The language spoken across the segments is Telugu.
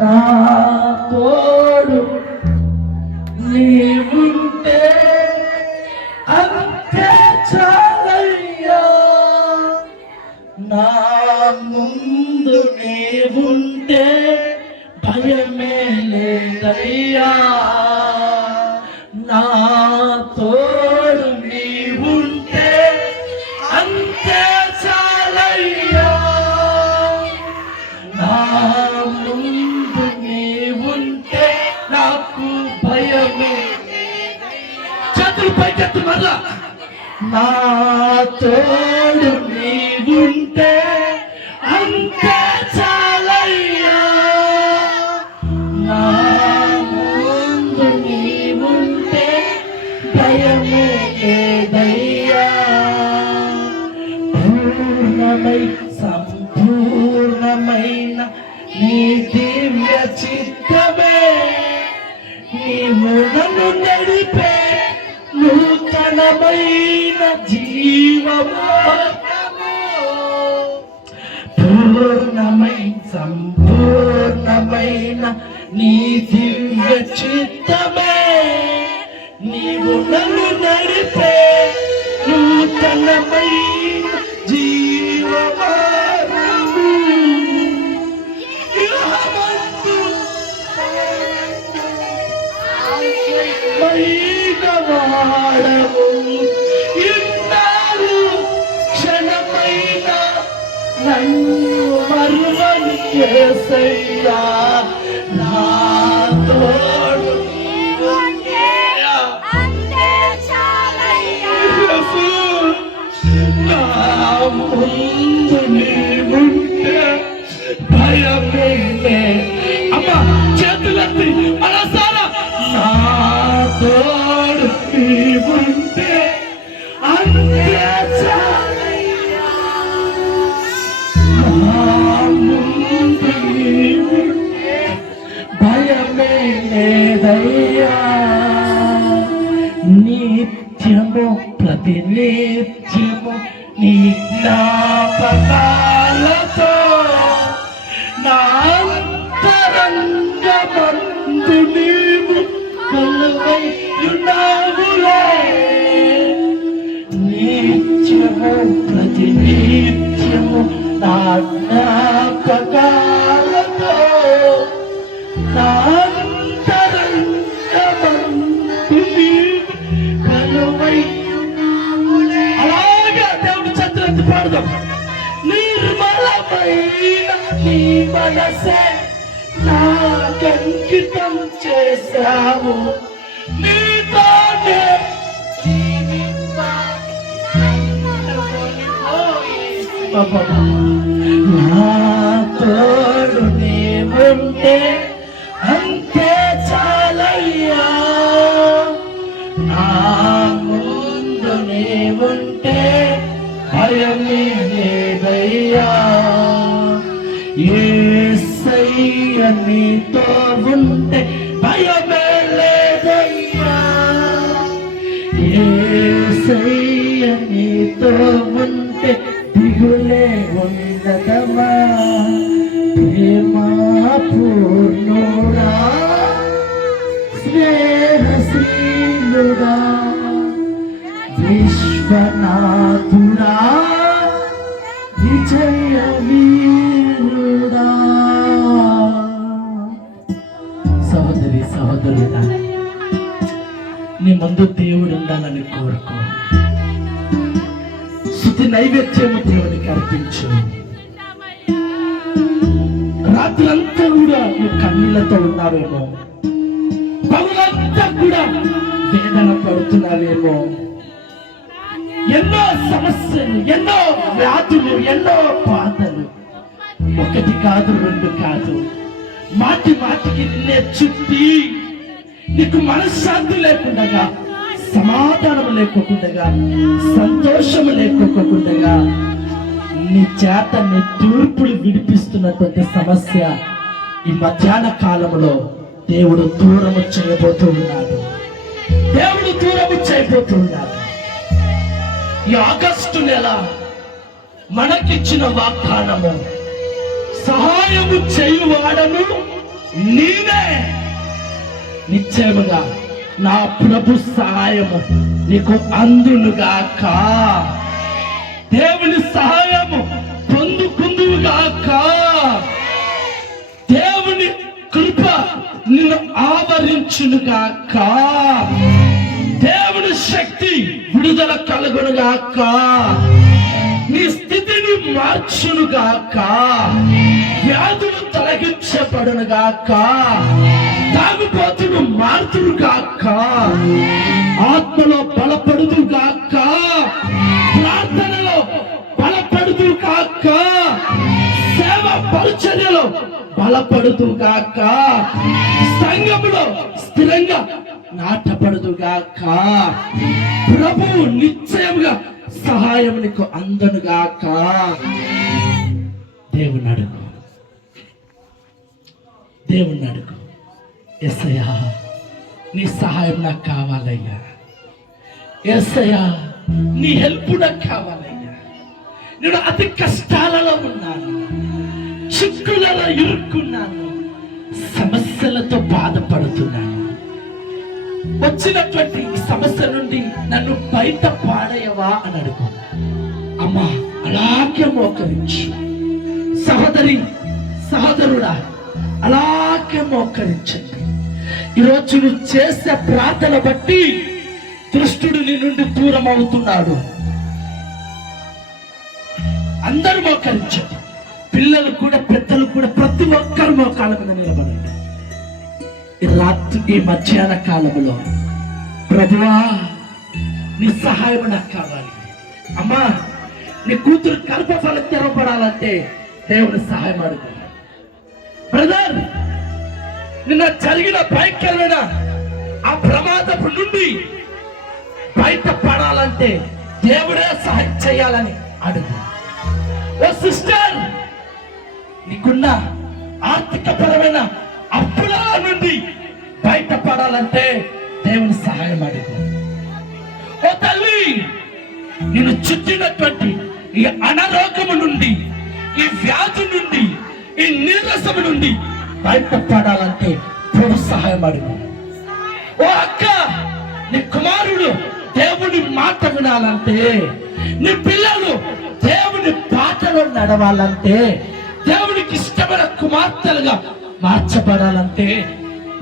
నా తోడు నీవుంటే నా తోడు నీవుంటే అంతే చాలయ్యా. నా ముందు నీవుంటే భయమే లేదయ్యా. పూర్ణమై సంపూర్ణమైన నీ దివ్య చిత్తమే. నీవు నన్ను నడిపే నూతనమైన జీవమార్గము పూర్ణమై సంపూర్ణమైన నీ దివ్య చిత్తమే. నీవు నన్ను నడిపే నూతనమైన మరువని నాతో జ్ఞాపకాలతో నా నీవు కొలువై ఉన్నావులే. నిత్యము ప్రతి నిత్యము నా జ్ఞాపకాలతో నా పాడదాం. నిర్మలమైన నీ మనసే నాకంకితం చేశావు. నీతోనే నా తోడు నీవుంటే ఏసయ్య నీతో ఉంటే భయమే లేదయ్యా. ఏసయ్య నీతో ఉంటే దిగులే ఉండదమా ప్రేమా పూర్ణుడా శుద్ధి నైవేద్యము దేవునికి అర్పించు. రాత్రంతా కూడా నువ్వు కన్నీళ్ళతో ఉన్నావేమో పగులంతా కూడా వేదన పడుతున్నావేమో ఎన్నో సమస్యలు ఎన్నో వ్యాధులు ఎన్నో బాధలు. ఒకటి కాదు రెండు కాదు. మాటి మాటికి నిన్నే చుట్టి నీకు మనశ్శాంతి లేకుండా సమాధానం లేకోకుండా సంతోషం లేకోకుండా నీ చేత నీ తూర్పులు విడిపిస్తున్నటువంటి సమస్య ఈ మధ్యాహ్న కాలంలో దేవుడు దూరము చేయబోతూ ఉన్నాడు. దేవుడు దూరము చేయబోతూ ఉన్నాడు. ఈ ఆగస్టు నెల మనకిచ్చిన వాగ్దానము సహాయము చేయువాడను నేనే నిశ్చయముగా నా ప్రభు సహాయము నీకు అందునుగాక. దేవుని సహాయము పొందుకుందువుగాక దేవుని కృప నిన్ను ఆవరించునుగాక. దేవుని శక్తి విడుదల కలుగునుగాక. నీ స్థితిని మార్చునుగాక. వ్యాధులు తొలగించబడునుగాక. తాగుబోతుడు మారుతురుగాక ఆత్మలో బలపడుదుగాక ప్రార్థనలో బలపడుదుగాక సేవ పరిచర్యలో బలపడుదుగాక సంఘములో స్థిరంగా నాటపడుదుగాక ప్రభువు నిశ్చయముగా సహాయం నీకు అందనుగాక దేవుని అడుగు. దేవుని అడుగు. ఎస్సయ్యా నీ సహాయం నాకు కావాలయ్యా. ఎస్సయ్యా నీ హెల్ప్ నాకు కావాలయ్యా. నేను అతి కష్టాలలో ఉన్నాను చిక్కులలో ఇరుక్కున్నాను సమస్యలతో బాధపడుతున్నాను. వచ్చినటువంటి సమస్య నుండి నన్ను బయట పాడయవా అని అడుగు అమ్మా అలాగే మోకరించు. సహోదరి సహోదరుడా అలాగే మోకరించండి. ఈరోజు నువ్వు చేసే ప్రార్థన బట్టి దుష్టుడు నీ నుండి దూరం అవుతున్నాడు. అందరూ మోకరించారు పిల్లలు కూడా పెద్దలు కూడా ప్రతి ఒక్కరు మోకాల మీద నిలబడండి. ఈ రాత్రి ఈ మధ్యాహ్న కాలంలో ప్రభువా నీ సహాయం నాకు కావాలి. అమ్మా నీ కూతురు కల్పఫలం తెరవబడాలంటే దేవుని సహాయం అడుగు బ్రదర్ నిన్న జరిగిన భయంకరమైన ఆ ప్రమాదపు నుండి బయటపడాలంటే దేవుడే సహాయం చేయాలని అడుగు. ఓ సిస్టర్ నీకున్న ఆర్థిక పరమైన అప్పుల నుండి బయటపడాలంటే దేవుని సహాయం అడుగు. ఓ తల్లి నేను చుట్టినటువంటి ఈ అనారోగ్యము నుండి ఈ వ్యాధి నుండి ఈ నీరసము నుండి బయటపడాలంటే ప్రభు సహాయం అడుగు. ఓ అక్క నీ కుమారుడు దేవుని మాట వినాలంటే నీ పిల్లలు దేవుని పాటలో నడవాలంటే దేవునికి ఇష్టమైన కుమార్తెలుగా మార్చబడాలంటే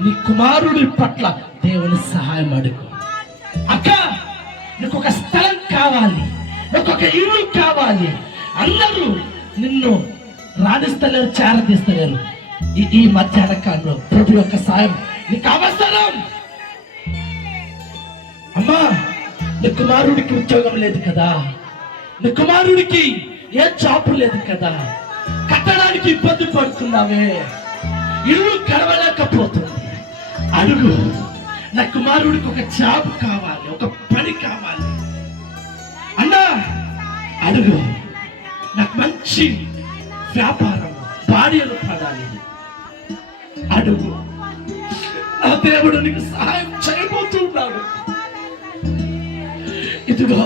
నీ కుమారుడి పట్ల దేవుని సహాయం అడుగు. అక్క నీకు ఒక స్థలం కావాలి నీకు ఒక ఇల్లు కావాలి. అందరూ నిన్ను రాణిస్తలేరు చేరదీస్తలేరు. ఈ- మధ్యాహ్న కాలంలో ప్రభు యొక్క సాయం నీకు అవసరం. అమ్మా నీ కుమారుడికి ఉద్యోగం లేదు కదా. నీ కుమారుడికి ఏ జాబ్ లేదు కదా. కట్టడానికి ఇబ్బంది పడుతున్నావే. ఇల్లు గడవలేకపోతుంది. అడుగు నా కుమారుడికి ఒక జాబ్ కావాలి ఒక పని కావాలి. అన్నా అడుగు. నాకు మంచి వ్యాపారం భార్యలు పడాలి. అడుగు నా దేవుడు నీకు సహాయం చేయబోతున్నాడు ఇదిగో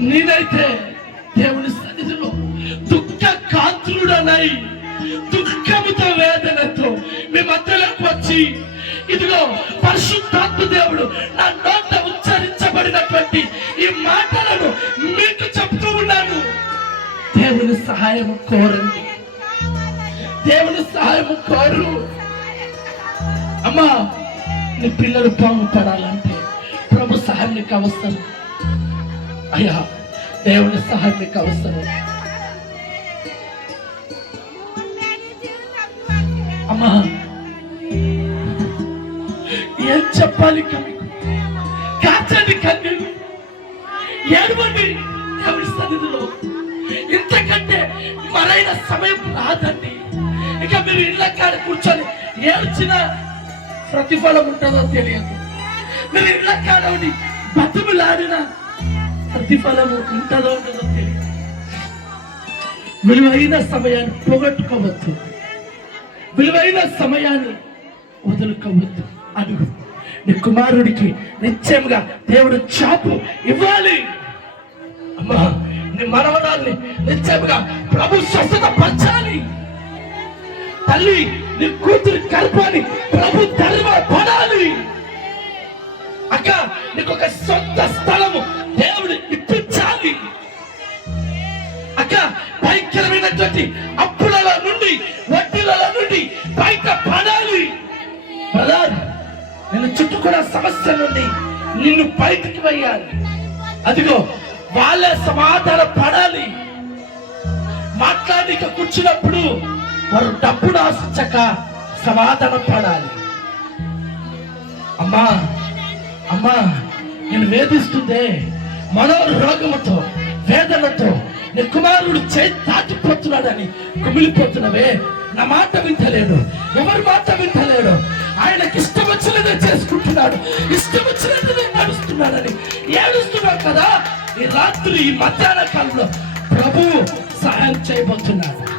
నేనైతే దేవుని సన్నిధిలో దుఃఖ కాంతుడనై దుఃఖముతో వేదనతో మీ మధ్యలోకి వచ్చి ఇదిగో పరిశుద్ధాత్మ దేవుడు నా నోట ఉచ్చరించబడినటువంటి ఈ మాటలను మీకు చెప్తూ ఉన్నాను. దేవుని సహాయం కోరండి. దేవుని సహాయం కోరు. అమ్మా నీ పిల్లలు బాగుపడాలంటే ప్రభు సహాయం నీకు అవసరం. అయ్యా దేవుని సహాయం నీకు అవసరం. అమ్మా ఏం చెప్పాలి ఇక కాచండి కన్నీళ్ళు. ఏడవండి దేవుని సన్నిధిలో. ఇంతకంటే మరైన సమయం రాదండి. ఇక మీరు ఇళ్ళ కాడ కూర్చొని ఏడ్చిన ప్రతిఫలం ఉంటుందో తెలియదు. మీరు ఇళ్ళ కాడ బతుకులాడిన ప్రతిఫలం ఉంటుందో ఉంటుందో తెలియదు. విలువైన సమయాన్ని పోగొట్టుకోవద్దు. విలువైన సమయాన్ని వదులుకోవద్దు. అడుగు. నీ కుమారుడికి నిశ్చయంగా దేవుడు చాపు ఇవ్వాలి. అమ్మా నీ మనవరాల్ని నిత్యంగా ప్రభు స్వస్థత పరచాలి. తల్లి నీ కూతురు గర్భాన్ని ప్రభు ధర్మ పడాలి. అక్క నీకు ఒక సొంత స్థలము దేవుడు ఇప్పించాలి. అక్క భయంకరమైనటువంటి అప్పుల నుండి వడ్డీల నుండి బయట పడాలి నేను చుట్టూ కూడా సమస్య నుండి నిన్ను బయటికి వేయాలి. అదిగో వాళ్ళ సమాధాన పడాలి. మాట్లాడి కూర్చున్నప్పుడు వారు డబ్బును ఆశించక సమాధానం పడాలి. అమ్మా అమ్మా నేను వేధిస్తుందే మనోరోగముతో వేదనతో నీ కుమారుడు చేతి దాటిపోతున్నాడని కుమిలిపోతున్నవే. నా మాట వింటలేడు ఎవరి మాట వింటలేడు. ఆయనకి ఇష్టం వచ్చినదే చేసుకుంటున్నాడు. ఇష్టం వచ్చినట్టుగా నడుస్తున్నాడని ఏడుస్తున్నాడు కదా. ఈ రాత్రి ఈ మధ్యాహ్న కాలంలో ప్రభువు సహాయం చేయబోతున్నాడు.